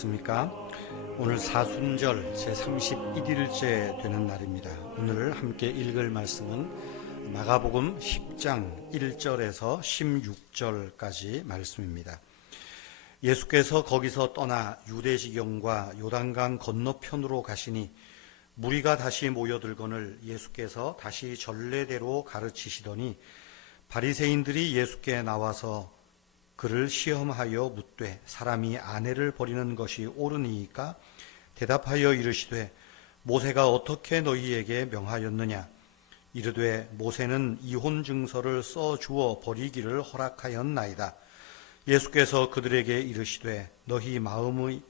안녕하셨습니까? 오늘 사순절 제31일째 되는 날입니다. 오늘 함께 읽을 말씀은 마가복음 10장 1절에서 16절까지 말씀입니다. 예수께서 거기서 떠나 유대지경과 요단강 건너편으로 가시니 무리가 다시 모여들거늘 예수께서 다시 전례대로 가르치시더니 바리새인들이 예수께 나와서 그를 시험하여 묻되 사람이 아내를 버리는 것이 옳으니이까? 대답하여 이르시되 모세가 어떻게 너희에게 명하였느냐? 이르되 모세는 이혼 증서를 써 주어 버리기를 허락하였나이다. 예수께서 그들에게 이르시되 너희 마음이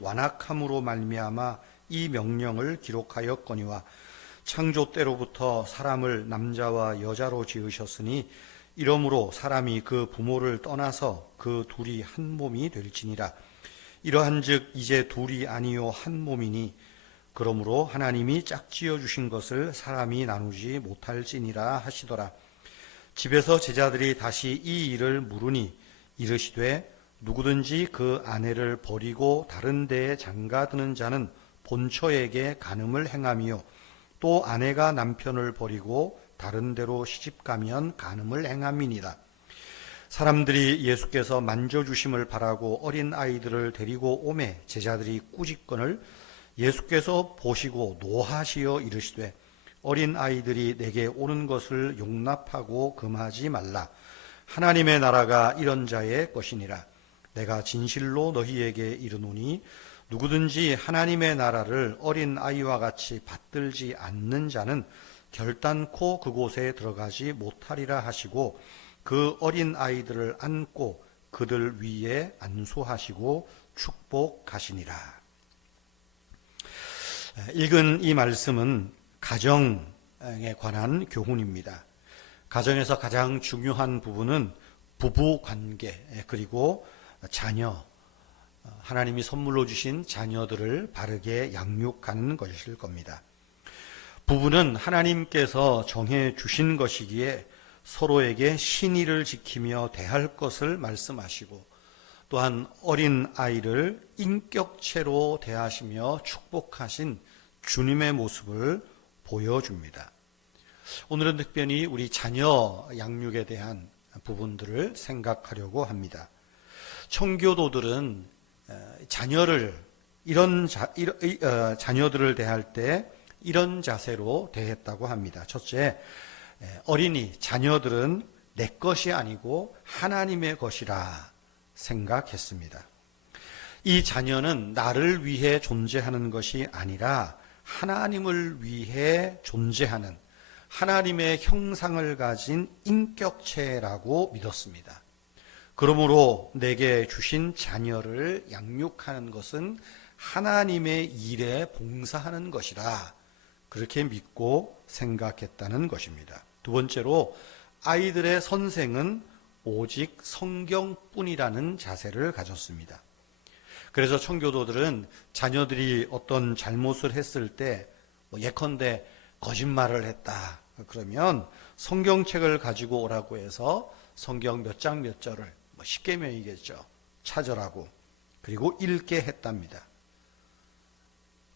완악함으로 말미암아 이 명령을 기록하였거니와 창조 때로부터 사람을 남자와 여자로 지으셨으니 이러므로 사람이 그 부모를 떠나서 그 둘이 한 몸이 될지니라. 이러한즉 이제 둘이 아니요 한 몸이니 그러므로 하나님이 짝지어 주신 것을 사람이 나누지 못할지니라 하시더라. 집에서 제자들이 다시 이 일을 물으니 이르시되 누구든지 그 아내를 버리고 다른 데에 장가드는 자는 본처에게 간음을 행하며 또 아내가 남편을 버리고 다른 데로 시집가면 간음을 행함이니라. 사람들이 예수께서 만져주심을 바라고 어린 아이들을 데리고 오매 제자들이 꾸짖거늘 예수께서 보시고 노하시어 이르시되 어린 아이들이 내게 오는 것을 용납하고 금하지 말라. 하나님의 나라가 이런 자의 것이니라. 내가 진실로 너희에게 이르노니 누구든지 하나님의 나라를 어린 아이와 같이 받들지 않는 자는 결단코 그곳에 들어가지 못하리라 하시고 그 어린 아이들을 안고 그들 위에 안수하시고 축복하시니라. 읽은 이 말씀은 가정에 관한 교훈입니다. 가정에서 가장 중요한 부분은 부부 관계 그리고 자녀, 하나님이 선물로 주신 자녀들을 바르게 양육하는 것일 겁니다. 부부는 하나님께서 정해 주신 것이기에 서로에게 신의를 지키며 대할 것을 말씀하시고 또한 어린 아이를 인격체로 대하시며 축복하신 주님의 모습을 보여줍니다. 오늘은 특별히 우리 자녀 양육에 대한 부분들을 생각하려고 합니다. 청교도들은 자녀들을 대할 때 이런 자세로 대했다고 합니다. 첫째, 어린이, 자녀들은 내 것이 아니고 하나님의 것이라 생각했습니다. 이 자녀는 나를 위해 존재하는 것이 아니라 하나님을 위해 존재하는 하나님의 형상을 가진 인격체라고 믿었습니다. 그러므로 내게 주신 자녀를 양육하는 것은 하나님의 일에 봉사하는 것이라 그렇게 믿고 생각했다는 것입니다. 두 번째로 아이들의 선생은 오직 성경뿐이라는 자세를 가졌습니다. 그래서 청교도들은 자녀들이 어떤 잘못을 했을 때 예컨대 거짓말을 했다 그러면 성경책을 가지고 오라고 해서 성경 몇 장 몇 절을 십계명이겠죠. 찾으라고 그리고 읽게 했답니다.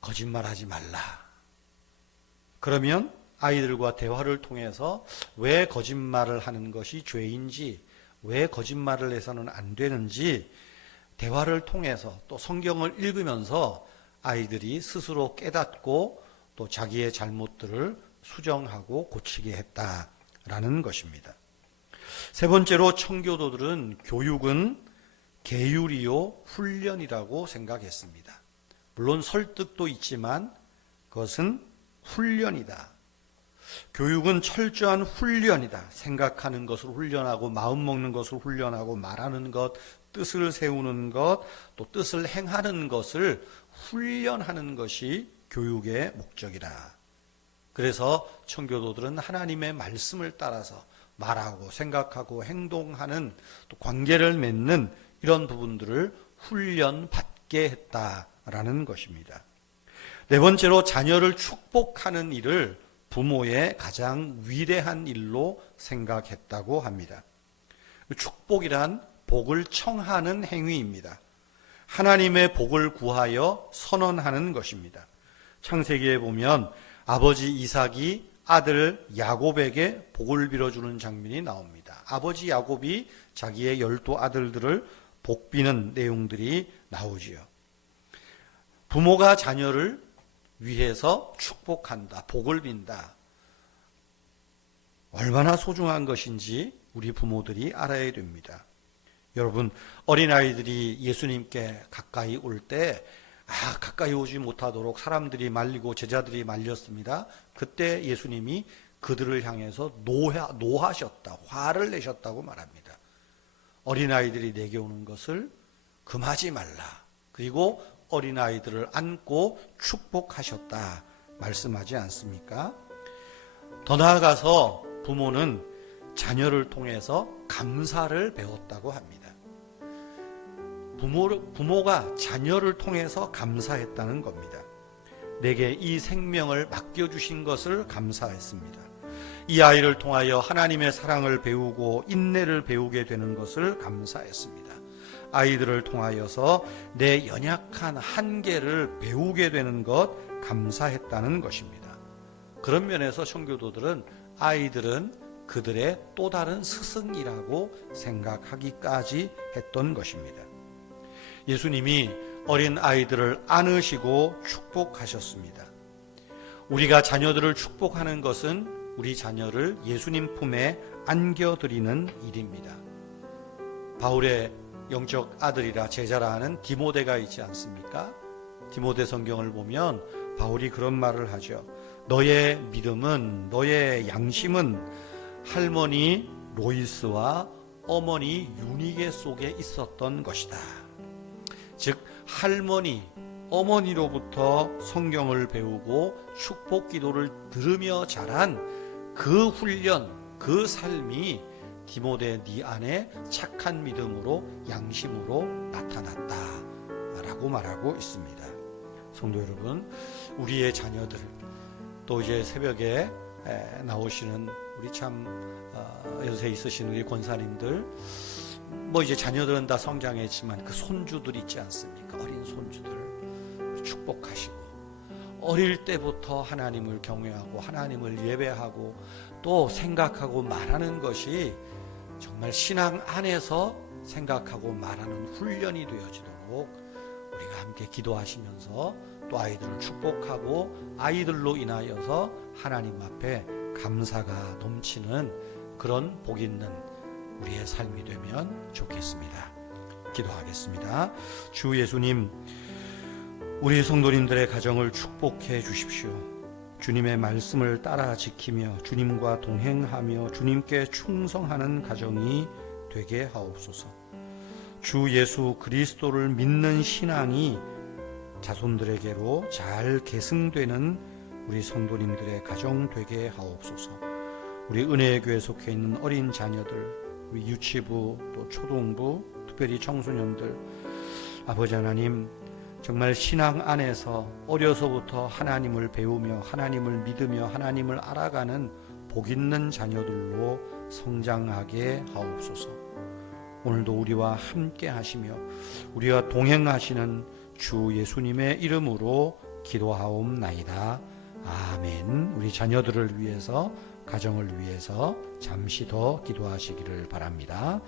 거짓말하지 말라. 그러면 아이들과 대화를 통해서 왜 거짓말을 하는 것이 죄인지, 왜 거짓말을 해서는 안 되는지 대화를 통해서 또 성경을 읽으면서 아이들이 스스로 깨닫고 또 자기의 잘못들을 수정하고 고치게 했다라는 것입니다. 세 번째로 청교도들은 교육은 계율이요 훈련이라고 생각했습니다. 물론 설득도 있지만 그것은 훈련이다. 교육은 철저한 훈련이다. 생각하는 것을 훈련하고 마음 먹는 것을 훈련하고 말하는 것, 뜻을 세우는 것, 또 뜻을 행하는 것을 훈련하는 것이 교육의 목적이다. 그래서 청교도들은 하나님의 말씀을 따라서 말하고 생각하고 행동하는 또 관계를 맺는 이런 부분들을 훈련받게 했다라는 것입니다. 네 번째로 자녀를 축복하는 일을 부모의 가장 위대한 일로 생각했다고 합니다. 축복이란 복을 청하는 행위입니다. 하나님의 복을 구하여 선언하는 것입니다. 창세기에 보면 아버지 이삭이 아들 야곱에게 복을 빌어주는 장면이 나옵니다. 아버지 야곱이 자기의 12 아들들을 복비는 내용들이 나오지요. 부모가 자녀를 위해서 축복한다, 복을 빈다. 얼마나 소중한 것인지 우리 부모들이 알아야 됩니다. 여러분, 어린아이들이 예수님께 가까이 올 때 가까이 오지 못하도록 사람들이 말리고 제자들이 말렸습니다. 그때 예수님이 그들을 향해서 노하셨다, 화를 내셨다고 말합니다. 어린아이들이 내게 오는 것을 금하지 말라. 그리고 어린아이들을 안고 축복하셨다 말씀하지 않습니까? 더 나아가서 부모는 자녀를 통해서 감사를 배웠다고 합니다. 부모가 자녀를 통해서 감사했다는 겁니다. 내게 이 생명을 맡겨주신 것을 감사했습니다. 이 아이를 통하여 하나님의 사랑을 배우고 인내를 배우게 되는 것을 감사했습니다. 아이들을 통하여서 내 연약한 한계를 배우게 되는 것 감사했다는 것입니다. 그런 면에서 청교도들은 아이들은 그들의 또 다른 스승이라고 생각하기까지 했던 것입니다. 예수님이 어린 아이들을 안으시고 축복하셨습니다. 우리가 자녀들을 축복하는 것은 우리 자녀를 예수님 품에 안겨드리는 일입니다. 바울의 영적 아들이라 제자라 하는 디모데가 있지 않습니까? 디모데 성경을 보면 바울이 그런 말을 하죠. 너의 믿음은, 너의 양심은 할머니 로이스와 어머니 유니게 속에 있었던 것이다. 즉 할머니, 어머니로부터 성경을 배우고 축복 기도를 들으며 자란 그 훈련, 그 삶이 디모데 네 안에 착한 믿음으로 양심으로 나타났다 라고 말하고 있습니다. 성도 여러분, 우리의 자녀들, 또 이제 새벽에 나오시는 우리 참 연세 있으신 우리 권사님들, 이제 자녀들은 다 성장했지만 그 손주들 있지 않습니까? 어린 손주들 축복하시고, 어릴 때부터 하나님을 경외하고 하나님을 예배하고 또 생각하고 말하는 것이 정말 신앙 안에서 생각하고 말하는 훈련이 되어지도록 우리가 함께 기도하시면서 또 아이들을 축복하고 아이들로 인하여서 하나님 앞에 감사가 넘치는 그런 복 있는 우리의 삶이 되면 좋겠습니다. 기도하겠습니다. 주 예수님, 우리 성도님들의 가정을 축복해 주십시오. 주님의 말씀을 따라 지키며 주님과 동행하며 주님께 충성하는 가정이 되게 하옵소서. 주 예수 그리스도를 믿는 신앙이 자손들에게로 잘 계승되는 우리 성도님들의 가정 되게 하옵소서. 우리 은혜의 교회 속해 있는 어린 자녀들, 우리 유치부 또 초등부, 특별히 청소년들, 아버지 하나님, 정말 신앙 안에서 어려서부터 하나님을 배우며 하나님을 믿으며 하나님을 알아가는 복 있는 자녀들로 성장하게 하옵소서. 오늘도 우리와 함께 하시며 우리와 동행하시는 주 예수님의 이름으로 기도하옵나이다. 아멘. 우리 자녀들을 위해서, 가정을 위해서 잠시 더 기도하시기를 바랍니다.